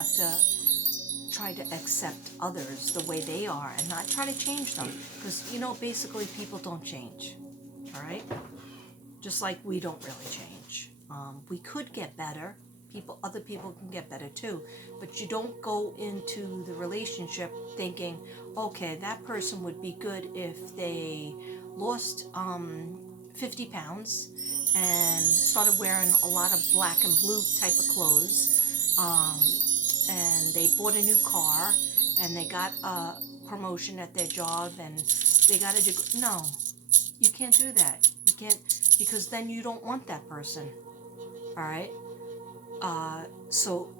have to try to accept others the way they are and not try to change them, because basically people don't change. All right, just like we don't really change. We could get better. Other people can get better too, but you don't go into the relationship thinking, okay, that person would be good if they lost 50 pounds and started wearing a lot of black and blue type of clothes, and they bought a new car, and they got a promotion at their job, and they got a degree. No, you can't do that. You can't, because then you don't want that person. All right. So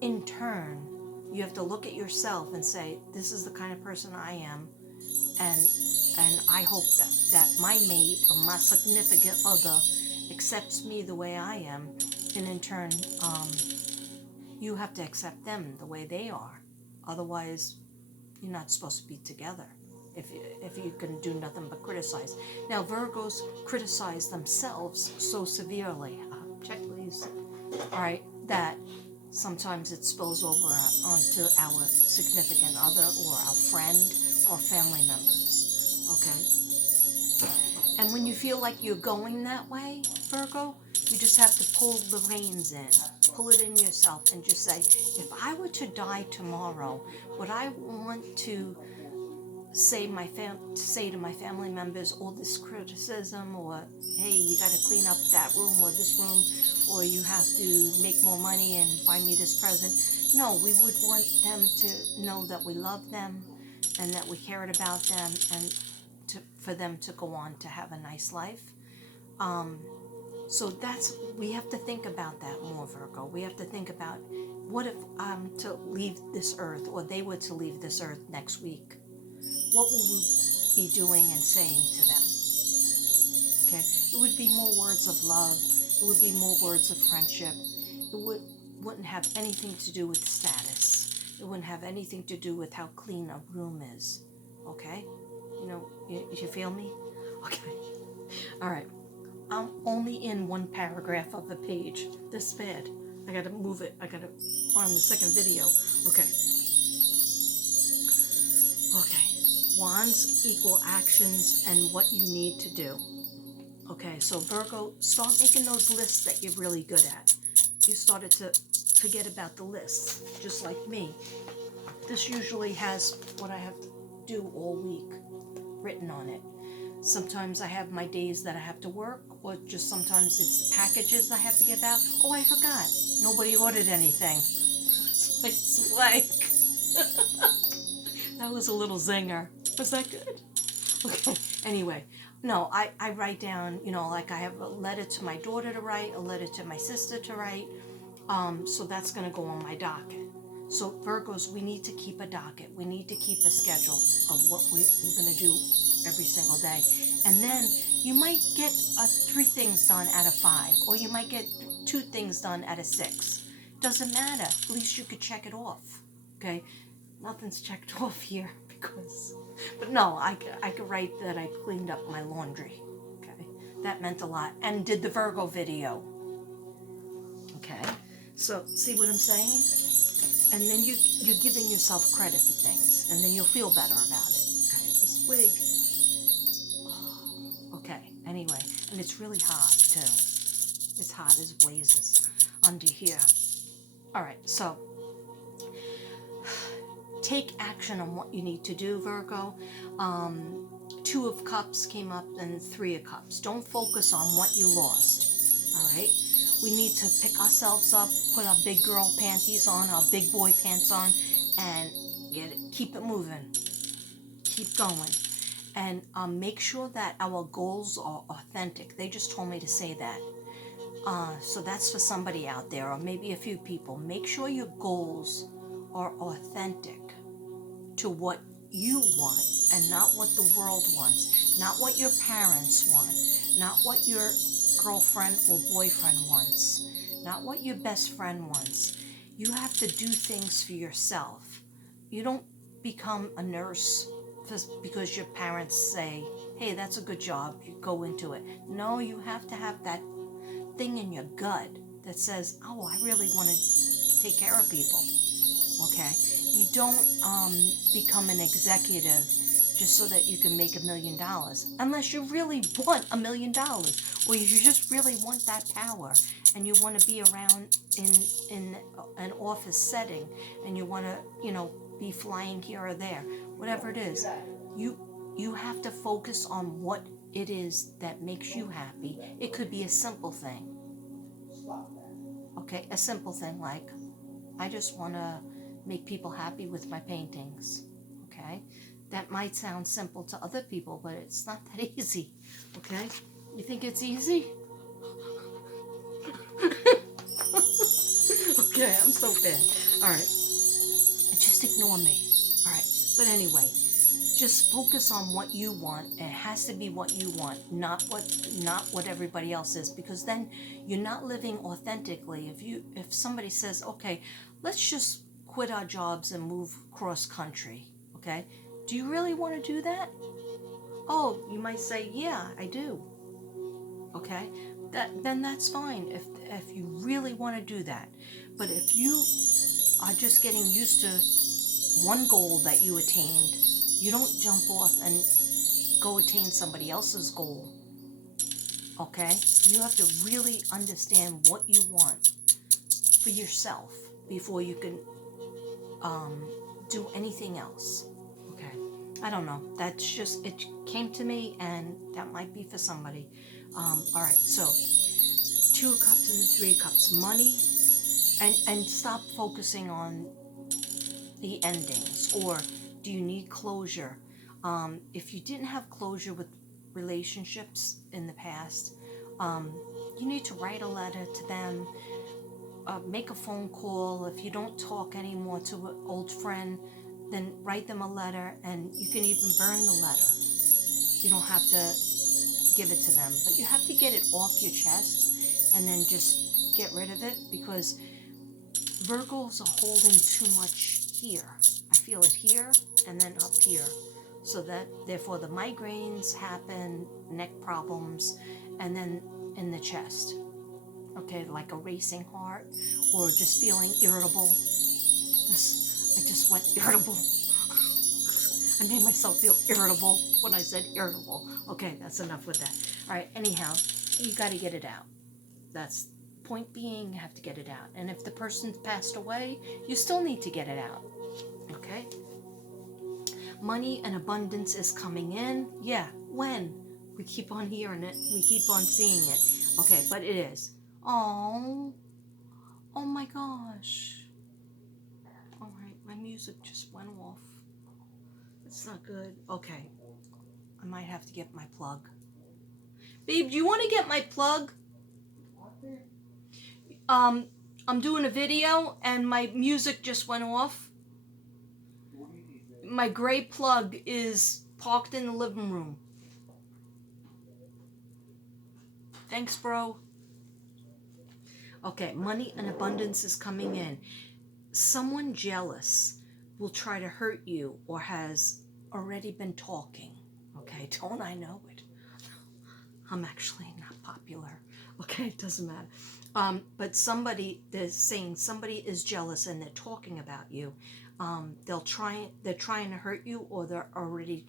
in turn, you have to look at yourself and say, this is the kind of person I am, and I hope that my mate or my significant other accepts me the way I am, and in turn, you have to accept them the way they are. Otherwise, you're not supposed to be together if you can do nothing but criticize. Now, Virgos criticize themselves so severely. Check please. All right, that sometimes it spills over onto our significant other or our friend or family members. Okay? And when you feel like you're going that way, Virgo, you just have to pull the reins in. Pull it in yourself and just say, if I were to die tomorrow, would I want to say to my family members all this criticism, or hey, you got to clean up that room or this room, or you have to make more money and buy me this present? No, we would want them to know that we love them and that we cared about them, and for them to go on to have a nice life. So we have to think about that more, Virgo. We have to think about, what if I'm to leave this earth, or they were to leave this earth next week? What will we be doing and saying to them? Okay, it would be more words of love. It would be more words of friendship. It wouldn't have anything to do with status. It wouldn't have anything to do with how clean a room is. Okay, you feel me? Okay, all right. I'm only in one paragraph of the page. This bad. I gotta move it. I gotta go on the second video. Okay. Okay. Wands equal actions and what you need to do. Okay, so Virgo, start making those lists that you're really good at. You started to forget about the lists, just like me. This usually has what I have to do all week written on it. Sometimes I have my days that I have to work, or just sometimes it's packages I have to give out. Oh, I forgot. Nobody ordered anything. It's like that was a little zinger. Was that good? Okay. Anyway, no, I write down, like I have a letter to my daughter to write, a letter to my sister to write. So that's going to go on my docket. So Virgos, we need to keep a docket. We need to keep a schedule of what we're going to do every single day. And then you might get 3 things done out of 5, or you might get 2 things done out of 6. Doesn't matter. At least you could check it off. Okay? Nothing's checked off here but no, I could write that I cleaned up my laundry. Okay? That meant a lot. And did the Virgo video. Okay? So, see what I'm saying? And then you're giving yourself credit for things, and then you'll feel better about it. Okay, this wig. Okay, anyway, and it's really hot too. It's hot as blazes under here. All right, so take action on what you need to do, Virgo. 2 of Cups came up and 3 of Cups. Don't focus on what you lost. All right. We need to pick ourselves up, put our big girl panties on, our big boy pants on, and keep it moving. Keep going. And make sure that our goals are authentic. They just told me to say that. So that's for somebody out there, or maybe a few people. Make sure your goals are authentic to what you want, and not what the world wants, not what your parents want, not what your girlfriend or boyfriend wants, not what your best friend wants. You have to do things for yourself. You don't become a nurse just because your parents say, hey, that's a good job, you go into it. No, you have to have that thing in your gut that says, oh, I really want to take care of people. Okay? You don't become an executive just so that you can make $1 million, unless you really want $1 million, or you just really want that power, and you want to be around in an office setting, and you want to, you know, be flying here or there, whatever it is. You have to focus on what it is that makes you happy. It could be a simple thing. Okay, a simple thing like, I just want to make people happy with my paintings. Okay, that might sound simple to other people, but it's not that easy. Okay, you think it's easy? Okay, I'm so bad. All right, just ignore me. All right, but anyway, just focus on what you want. It has to be what you want, not what everybody else is, because then you're not living authentically. If somebody says, okay, let's just quit our jobs and move cross country, okay, do you really want to do that? Oh, you might say, yeah, I do. Okay, then that's fine if you really want to do that. But if you are just getting used to one goal that you attained, you don't jump off and go attain somebody else's goal. Okay, you have to really understand what you want for yourself before you can do anything else. Okay, I don't know, that's just, it came to me, and that might be for somebody. All right, so 2 of Cups and the 3 of Cups, money, and stop focusing on the endings, or do you need closure? If you didn't have closure with relationships in the past, you need to write a letter to them, make a phone call. If you don't talk anymore to an old friend, then write them a letter, and you can even burn the letter. You don't have to give it to them, but you have to get it off your chest and then just get rid of it, because Virgos are holding too much here. I feel it here and then up here. So that, therefore, the migraines happen, neck problems, and then in the chest. Okay, like a racing heart, or just feeling irritable. I just went irritable. I made myself feel irritable when I said irritable. Okay, that's enough with that. All right, anyhow, you got to get it out. That's point being, you have to get it out. And if the person's passed away, you still need to get it out. Okay? Money and abundance is coming in. Yeah, when? We keep on hearing it. We keep on seeing it. Okay, but it is. Oh my gosh. All right, my music just went off. It's not good. Okay, I might have to get my plug. Babe, do you want to get my plug? I'm doing a video and my music just went off. My gray plug is parked in the living room. Thanks, bro. Okay, money and abundance is coming in. Someone jealous will try to hurt you or has already been talking. Okay, don't I know it? I'm actually not popular. Okay, it doesn't matter. But somebody is saying somebody is jealous and they're talking about you. They're trying to hurt you, or they're already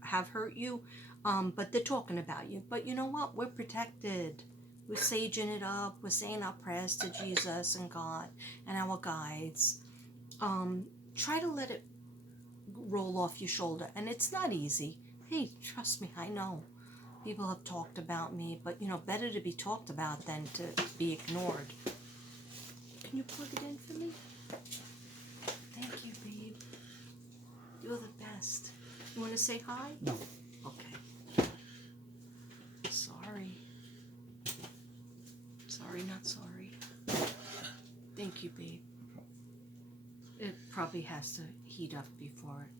have hurt you, but they're talking about you. But you know what? We're protected. We're saging it up. We're saying our prayers to Jesus and God and our guides. Try to let it roll off your shoulder. And it's not easy. Hey, trust me, I know. People have talked about me, but you know, better to be talked about than to be ignored. Can you plug it in for me? Thank you, babe. You're the best. You want to say hi? No. Okay. Sorry. Sorry, not sorry. Thank you, babe. It probably has to heat up before it.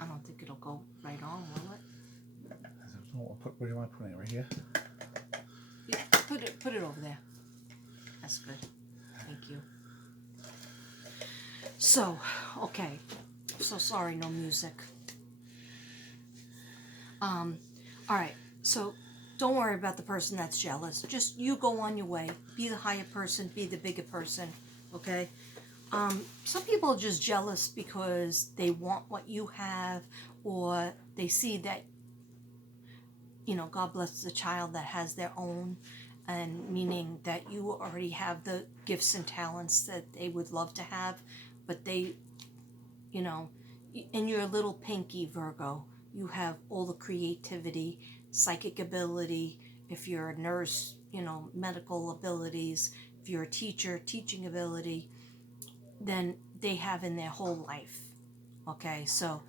I don't think it'll go right on, will it? Where do you want to put it? Right here? Yeah, put it over there. That's good. Thank you. So, okay. So sorry, no music. Alright, so don't worry about the person that's jealous. Just you go on your way. Be the higher person, be the bigger person. Okay? Some people are just jealous because they want what you have, or they see that, God bless the child that has their own, and meaning that you already have the gifts and talents that they would love to have, but they, in your little pinky, Virgo, you have all the creativity, psychic ability. If you're a nurse, medical abilities. If you're a teacher, teaching ability. Then they have in their whole life. Okay, so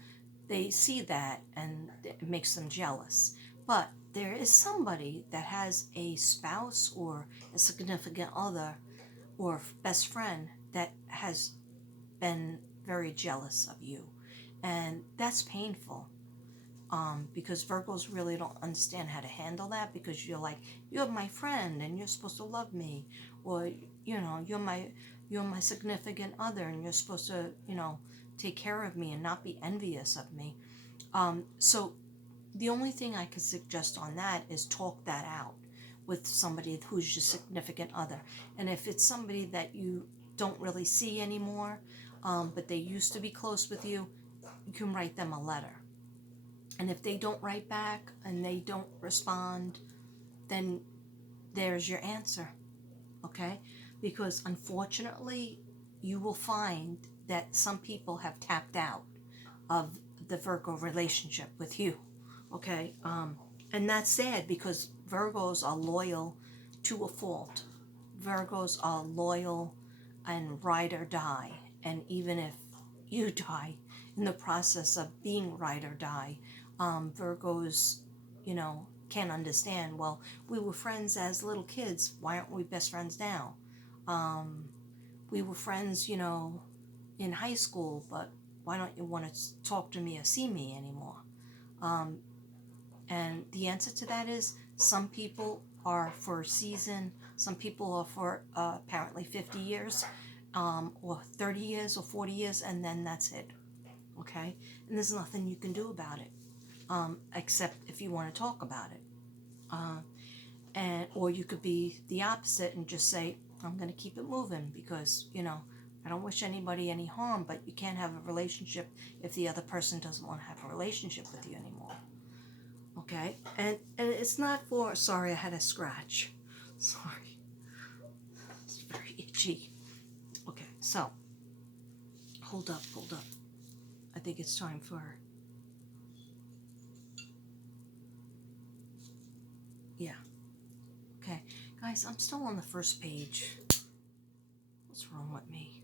they see that and it makes them jealous. But there is somebody that has a spouse or a significant other or best friend that has been very jealous of you. And that's painful, because Virgos really don't understand how to handle that, because you're like, you're my friend and you're supposed to love me, or you're my significant other and you're supposed to take care of me and not be envious of me. So the only thing I could suggest on that is talk that out with somebody who's your significant other. And if it's somebody that you don't really see anymore, but they used to be close with you, you can write them a letter. And if they don't write back and they don't respond, then there's your answer, okay? Because unfortunately, you will find that some people have tapped out of the Virgo relationship with you, okay? And that's sad, because Virgos are loyal to a fault. Virgos are loyal and ride or die. And even if you die in the process of being ride or die, Virgos, can't understand. Well, we were friends as little kids. Why aren't we best friends now? We were friends, in high school, but why don't you want to talk to me or see me anymore? And the answer to that is, some people are for a season, some people are for apparently 50 years, or 30 years or 40 years, and then that's it. Okay? And there's nothing you can do about it, except if you want to talk about it. Or you could be the opposite and just say, I'm going to keep it moving, because, I don't wish anybody any harm, but you can't have a relationship if the other person doesn't want to have a relationship with you anymore. Okay? And it's not for, sorry, I had a scratch. Sorry. It's very itchy. Okay, so, hold up. I think it's time for, yeah. Okay, guys, I'm still on the first page. What's wrong with me?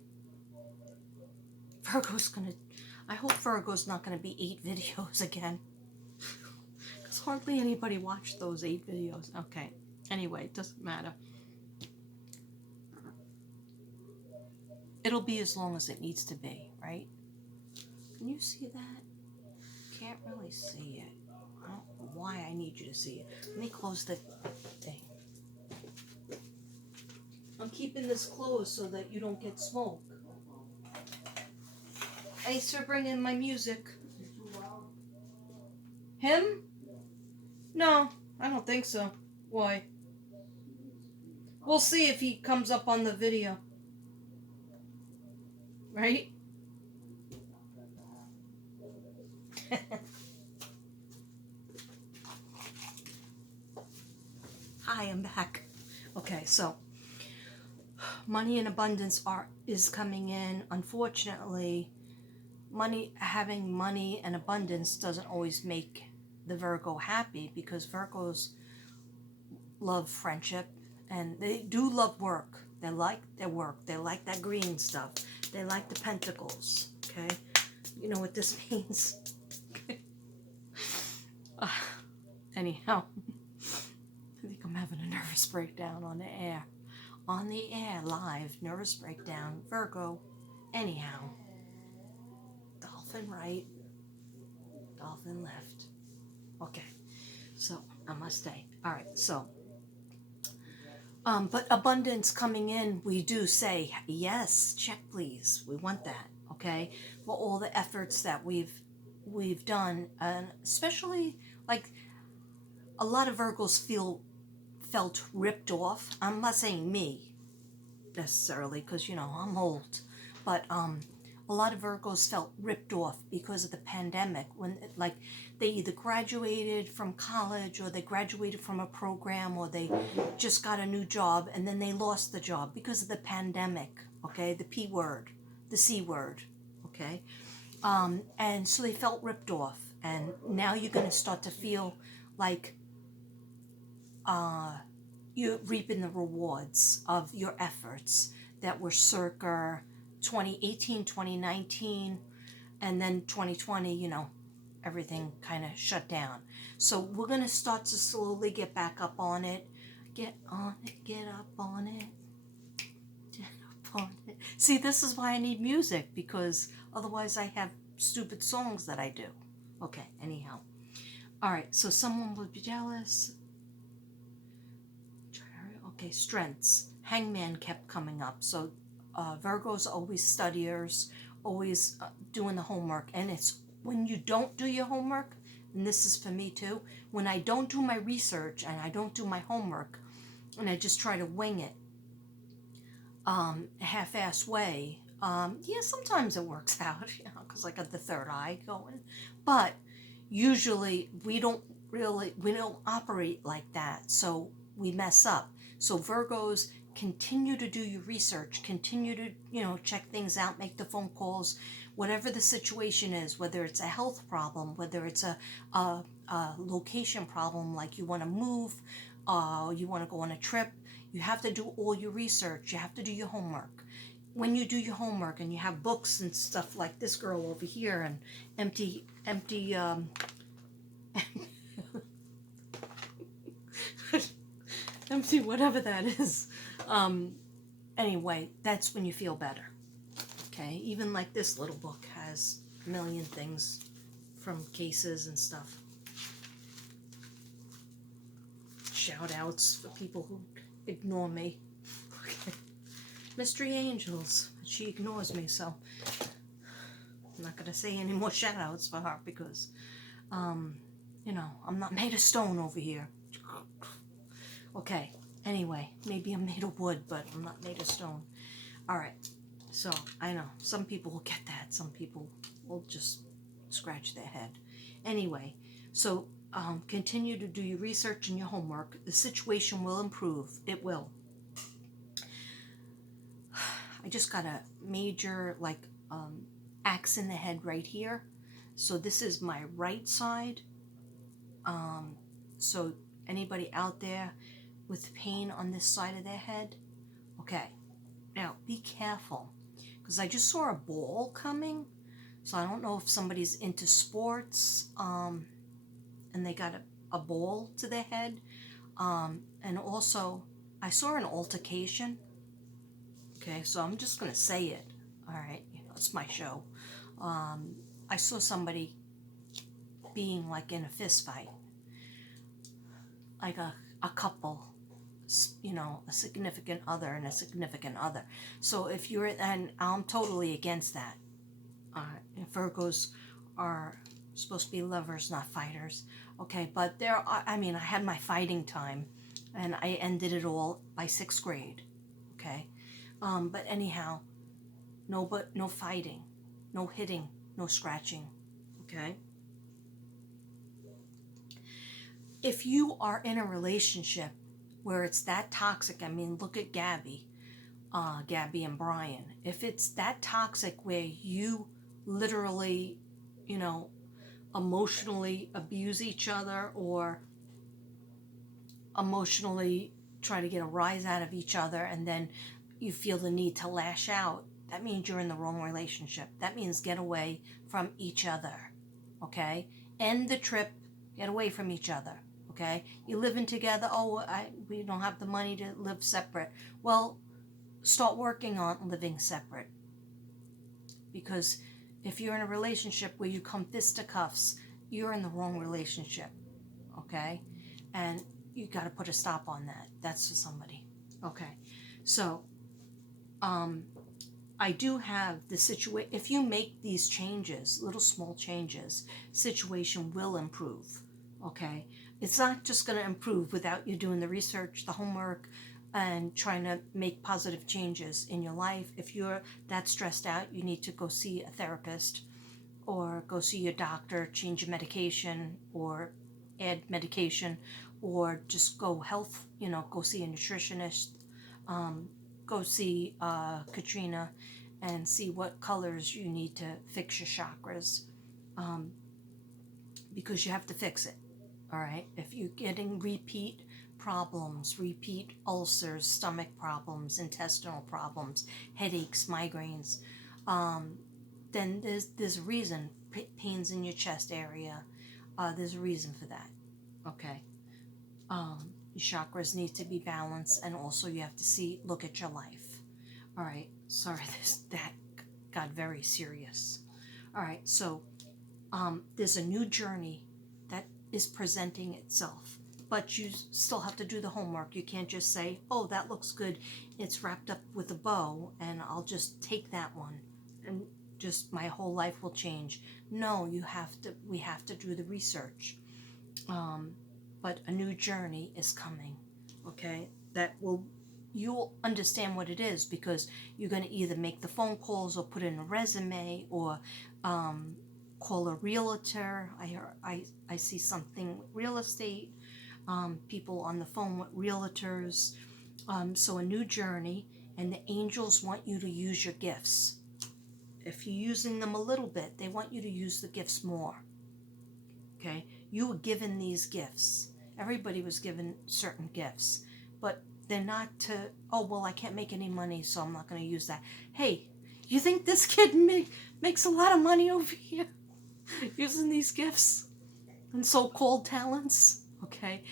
I hope Virgo's not gonna be 8 videos again. Because hardly anybody watched those 8 videos. Okay, anyway, it doesn't matter. It'll be as long as it needs to be, right? Can you see that? Can't really see it. I don't know why I need you to see it. Let me close the thing. I'm keeping this closed so that you don't get smoke. Thanks for bringing my music. Him? No, I don't think so. Why? We'll see if he comes up on the video. Right? Hi, I'm back. Okay, so money and abundance is coming in. Unfortunately, having money and abundance doesn't always make the Virgo happy, because Virgos love friendship and they do love work. They like their work. They like that green stuff. They like the pentacles. Okay, you know what this means. Anyhow, I think I'm having a nervous breakdown on the air. On the air, live, nervous breakdown, Virgo. Anyhow, dolphin right, dolphin left. Okay, so I must stay. All right, so, but abundance coming in, we do say, yes, check please, we want that, okay? For all the efforts that we've done, and especially, like, a lot of Virgos felt ripped off. I'm not saying me necessarily, because I'm old, but a lot of Virgos felt ripped off because of the pandemic, when like they either graduated from college or they graduated from a program or they just got a new job and then they lost the job because of the pandemic, okay, the P word, the C word, okay, and so they felt ripped off, and now you're going to start to feel like you're reaping the rewards of your efforts that were circa 2018, 2019, and then 2020, you know, everything kind of shut down. So we're going to start to slowly get back up on it. Get on it, get up on it, get up on it. See, this is why I need music, because otherwise I have stupid songs that I do. Okay, anyhow. All right, so someone would be jealous. Okay, strengths. Hangman kept coming up. So Virgos always studiers, always doing the homework. And it's when you don't do your homework, and this is for me too, when I don't do my research and I don't do my homework and I just try to wing it a half-ass way, yeah, sometimes it works out, you know, because I got the third eye going. But usually we don't operate like that, so we mess up. So Virgos, continue to do your research, continue to, you know, check things out, make the phone calls, whatever the situation is, whether it's a health problem, whether it's a location problem, like you want to move, you want to go on a trip, you have to do all your research, you have to do your homework. When you do your homework and you have books and stuff like this girl over here and empty empty whatever that is. Anyway, that's when you feel better. Okay, even like this little book has a million things from cases and stuff. Shout outs for people who ignore me. Okay. Mystery Angels. She ignores me, so I'm not going to say any more shout outs for her because, you know, I'm not made of stone over here. Okay, anyway, maybe I'm made of wood, but I'm not made of stone. All right, so I know some people will get that. Some people will just scratch their head. Anyway, so continue to do your research and your homework. The situation will improve. It will. I just got a major, like, axe in the head right here. So this is my right side. So anybody out there with pain on this side of their head, okay, now be careful, because I just saw a ball coming, so I don't know if somebody's into sports, and they got a ball to their head, and also I saw an altercation. Okay, so I'm just gonna say it. All right, you know, it's my show. I saw somebody being like in a fist fight, like a couple, you know, a significant other and a significant other. So if you're, and I'm totally against that. Virgos are supposed to be lovers, not fighters. Okay, but there are, I mean, I had my fighting time and I ended it all by 6th grade. Okay, but anyhow, no fighting, no hitting, no scratching. Okay. If you are in a relationship where it's that toxic, I mean, look at Gabby and Brian. If it's that toxic where you literally, you know, emotionally abuse each other or emotionally try to get a rise out of each other and then you feel the need to lash out, that means you're in the wrong relationship. That means get away from each other. Okay? End the trip, get away from each other. Okay, you're living together. Oh, we don't have the money to live separate. Well, start working on living separate. Because if you're in a relationship where you come fisticuffs, you're in the wrong relationship. Okay, and you got to put a stop on that. That's for somebody. Okay, so I do have the situation. If you make these changes, little small changes, situation will improve. Okay. It's not just going to improve without you doing the research, the homework, and trying to make positive changes in your life. If you're that stressed out, you need to go see a therapist or go see your doctor, change your medication or add medication, or just go health, go see a nutritionist, go see Katrina and see what colors you need to fix your chakras, because you have to fix it. All right. If you're getting repeat problems, repeat ulcers, stomach problems, intestinal problems, headaches, migraines, then there's a reason. Pains in your chest area. There's a reason for that. Okay. Your chakras need to be balanced, and also you have to look at your life. All right. Sorry, that got very serious. All right. So there's a new journey that is presenting itself, but you still have to do the homework. You can't just say, oh, that looks good, it's wrapped up with a bow, and I'll just take that one and just my whole life will change. No, we have to do the research. But a new journey is coming. Okay, you'll understand what it is, because you're going to either make the phone calls or put in a resume, or call a realtor. I see something with real estate, people on the phone with realtors. So a new journey, and the angels want you to use your gifts. If you're using them a little bit, they want you to use the gifts more. Okay, you were given these gifts. Everybody was given certain gifts, but they're not to, oh, well, I can't make any money, so I'm not going to use that. Hey, you think this kid makes a lot of money over here using these gifts and so-called talents? Okay,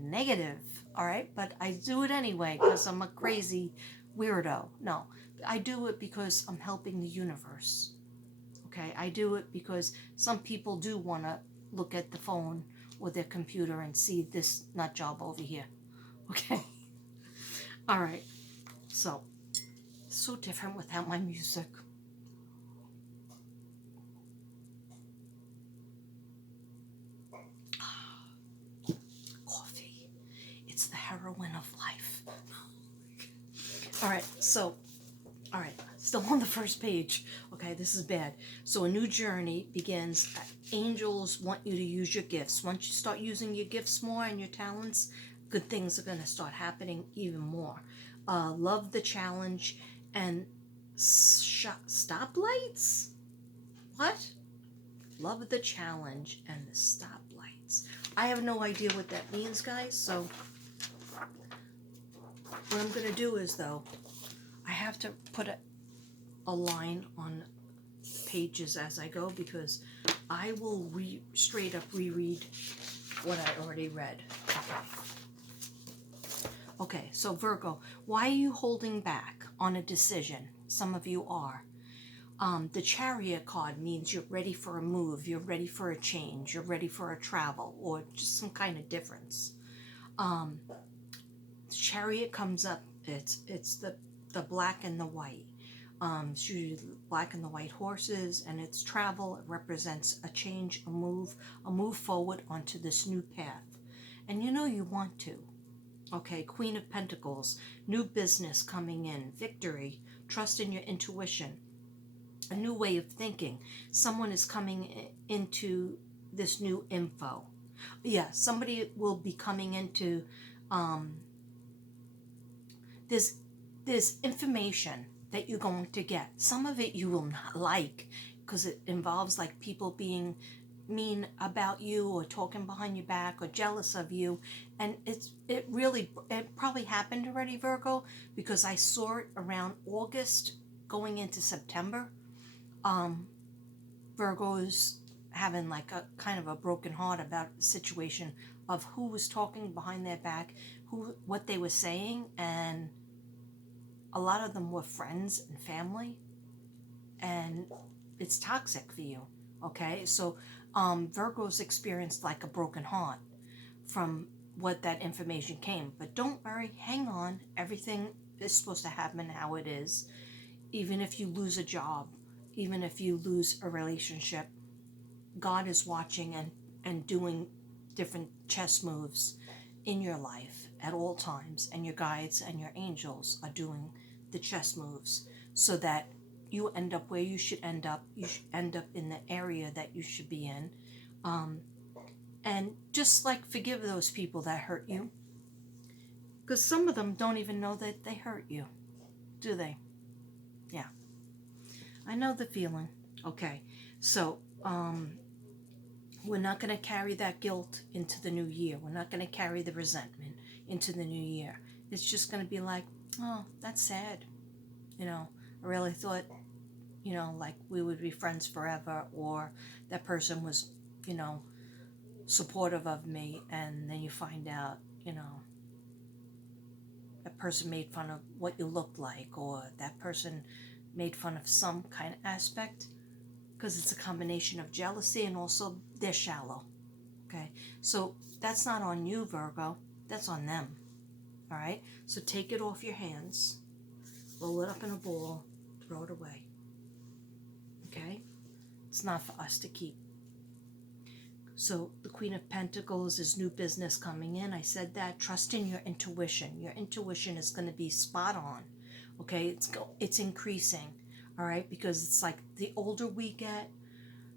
negative, all right? But I do it anyway because I'm a crazy weirdo. No, I do it because I'm helping the universe. Okay, I do it because some people do want to look at the phone or their computer and see this nut job over here. Okay, all right. So different without my music. Coffee. It's the heroin of life. All right, all right, still on the first page. Okay, this is bad. So a new journey begins. Angels want you to use your gifts. Once you start using your gifts more and your talents, good things are going to start happening even more. Love the challenge and stoplights? What? Love the challenge and the stoplights. I have no idea what that means, guys, so what I'm going to do is, though, I have to put a line on pages as I go, because I will straight up reread what I already read. Okay, so Virgo, why are you holding back on a decision? Some of you are. The Chariot card means you're ready for a move, you're ready for a change, you're ready for a travel, or just some kind of difference. The Chariot comes up, it's the black and the white. It's usually black and the white horses, and it's travel. It represents a change, a move forward onto this new path. And you want to. Okay, Queen of Pentacles, new business coming in, victory, trust in your intuition, a new way of thinking. Someone is coming into this new info. Yeah, somebody will be coming into, there's information that you're going to get. Some of it you will not like, because it involves like people being mean about you or talking behind your back or jealous of you, and it probably happened already, Virgo, because I saw it around August going into September. Virgo's having like a kind of a broken heart about the situation of who was talking behind their back, what they were saying, and a lot of them were friends and family, and it's toxic for you. Okay, so Virgo's experienced like a broken heart from what that information came. But don't worry, hang on. Everything is supposed to happen how it is. Even if you lose a job, even if you lose a relationship, God is watching and doing different chess moves in your life. at all times, and your guides and your angels are doing the chess moves so that you end up where you should end up. You should end up in the area that you should be in. And just like forgive those people that hurt you, because some of them don't even know that they hurt you, do they? Yeah, I know the feeling. Okay, so we're not going to carry that guilt into the new year. We're not going to carry the resentment into the new year. It's just going to be like, oh, that's sad. You know, I really thought, you know, like we would be friends forever, or that person was, you know, supportive of me, and then you find out, you know, that person made fun of what you looked like, or that person made fun of some kind of aspect, because it's a combination of jealousy and also they're shallow. Okay, so that's not on you, Virgo, that's on them. All right, so take it off your hands, roll it up in a ball, throw it away. Okay, it's not for us to keep. So the Queen of Pentacles is new business coming in. I said that. Trust in your intuition. Your intuition is going to be spot on. Okay, it's increasing. All right, because it's like the older we get,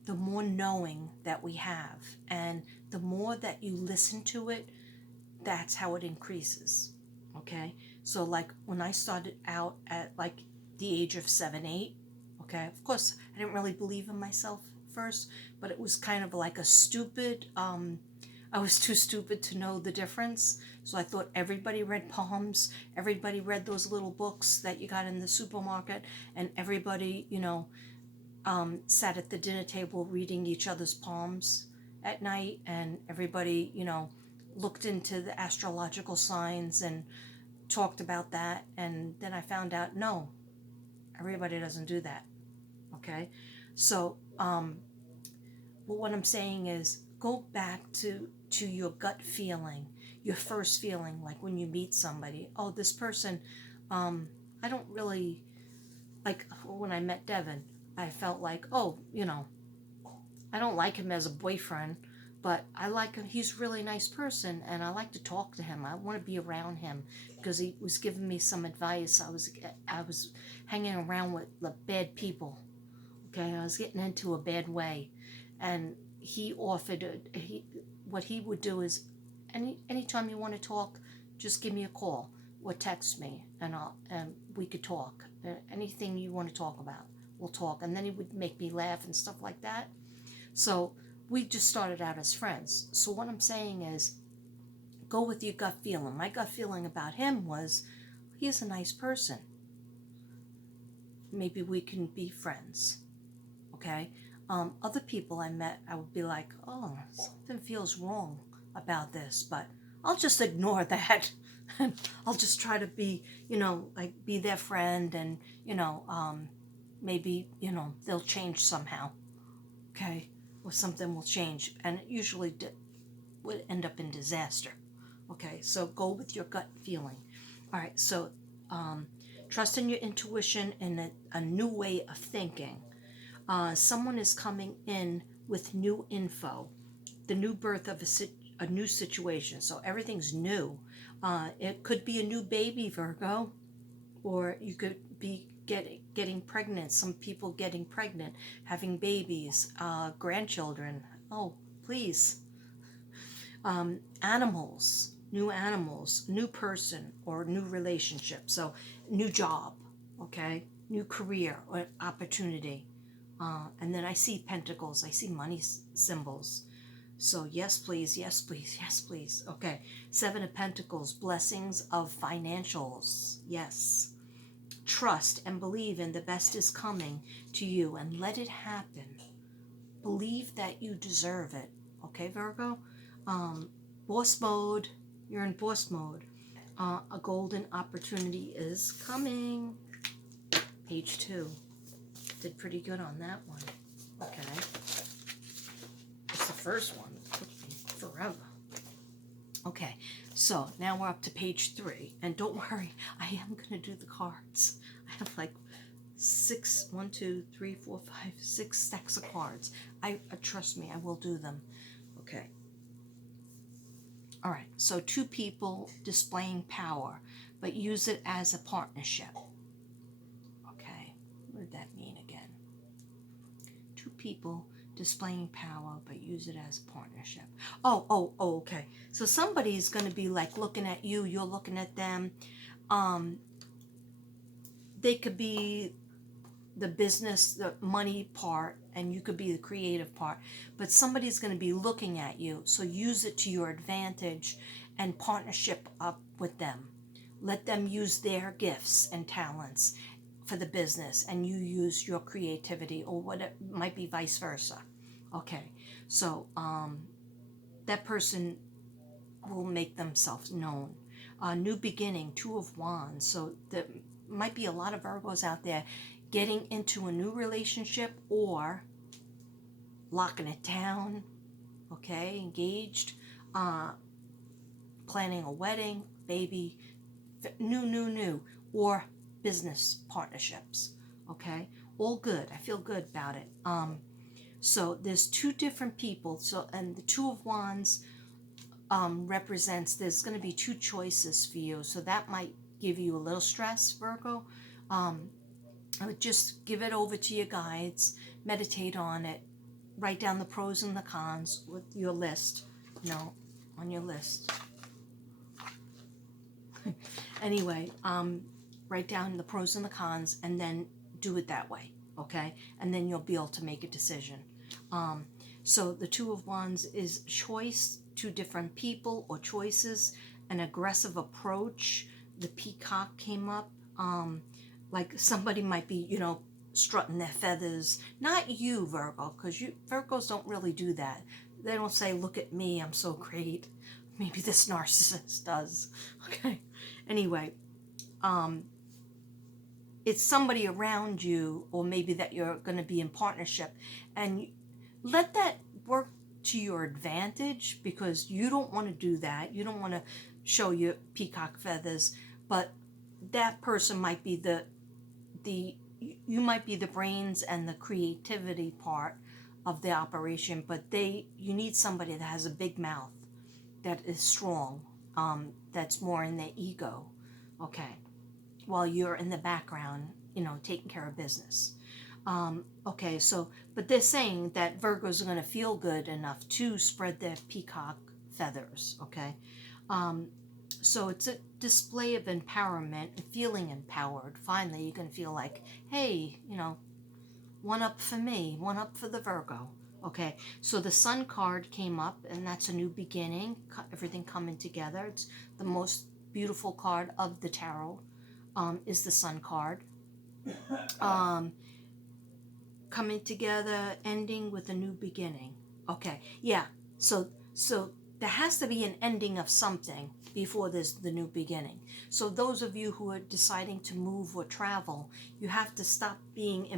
the more knowing that we have, and the more that you listen to it, that's how it increases. Okay, so like when I started out at like the age of 7, 8, okay, of course I didn't really believe in myself first, but it was kind of like a stupid, I was too stupid to know the difference. So I thought everybody read palms, everybody read those little books that you got in the supermarket, and everybody, you know, sat at the dinner table reading each other's palms at night, and everybody, you know, looked into the astrological signs and talked about that. And then I found out, no, everybody doesn't do that. Okay, so what I'm saying is go back to your gut feeling, your first feeling, like when you meet somebody. Oh, this person, I don't really like. When I met Devin, I felt like, oh, you know, I don't like him as a boyfriend, but I like him. He's a really nice person, and I like to talk to him. I want to be around him because he was giving me some advice. I was hanging around with the bad people. Okay, I was getting into a bad way, and he offered. What he would do is, anytime you want to talk, just give me a call or text me, and we could talk. Anything you want to talk about, we'll talk. And then he would make me laugh and stuff like that. So we just started out as friends. So what I'm saying is, go with your gut feeling. My gut feeling about him was, he's a nice person. Maybe we can be friends. Okay? Other people I met, I would be like, oh, something feels wrong about this, but I'll just ignore that. And I'll just try to be, you know, like be their friend, and, you know, maybe, you know, they'll change somehow. Okay? Or something will change, and it usually would end up in disaster. Okay, so go with your gut feeling. All right, so trust in your intuition and a new way of thinking. Someone is coming in with new info, the new birth of a new situation. So everything's new. It could be a new baby, Virgo, or you could be getting pregnant. Some people getting pregnant, having babies, grandchildren. Oh, please. Animals, new person or new relationship. So new job, okay, new career or opportunity. And then I see pentacles, I see money symbols. So yes, please, yes, please, yes, please. Okay, 7 of Pentacles, blessings of financials. Yes. Trust and believe in the best is coming to you, and let it happen. Believe that you deserve it. Okay, Virgo? Boss mode. You're in boss mode. A golden opportunity is coming. Page 2. Did pretty good on that one. Okay. It's the first one. It took me forever. Okay, so now we're up to page 3. And don't worry, I am going to do the cards. I have like 6 stacks of cards. I trust me, I will do them. Okay. All right, so two people displaying power, but use it as a partnership. Okay, what did that mean again? Two people displaying power, but use it as a partnership. Oh, okay. So somebody's going to be like looking at you, you're looking at them. They could be the business, the money part, and you could be the creative part, but somebody's going to be looking at you, so use it to your advantage and partnership up with them. Let them use their gifts and talents for the business, and you use your creativity, or what it might be, vice versa. Okay, so that person will make themselves known. New beginning, Two of Wands. So there might be a lot of Virgos out there getting into a new relationship or locking it down, okay, engaged, planning a wedding, baby, new, or business partnerships, okay, all good. I feel good about it. So there's two different people. So, and the Two of Wands represents, there's going to be two choices for you. So that might give you a little stress, Virgo. I would just give it over to your guides, meditate on it, write down the pros and the cons with your list, on your list. Anyway, write down the pros and the cons and then do it that way, okay? And then you'll be able to make a decision. So the Two of Wands is choice, two different people or choices, an aggressive approach. The peacock came up. Like somebody might be, strutting their feathers. Not you, Virgo, because Virgos don't really do that. They don't say, look at me, I'm so great. Maybe this narcissist does. Okay. Anyway, it's somebody around you, or maybe that you're going to be in partnership, and let that work to your advantage, because you don't want to do that. You don't want to show your peacock feathers, but that person might be you might be the brains and the creativity part of the operation, but you need somebody that has a big mouth, that is strong, that's more in their ego, okay, while you're in the background, taking care of business. Okay, so, but they're saying that Virgos are going to feel good enough to spread their peacock feathers, okay? So it's a display of empowerment, feeling empowered. Finally, you're going to feel like, hey, one up for me, one up for the Virgo. Okay, so the Sun card came up, and that's a new beginning, everything coming together. It's the most beautiful card of the tarot, is the Sun card. Coming together, ending with a new beginning. Okay, yeah, so there has to be an ending of something before there's the new beginning. So those of you who are deciding to move or travel, you have to stop being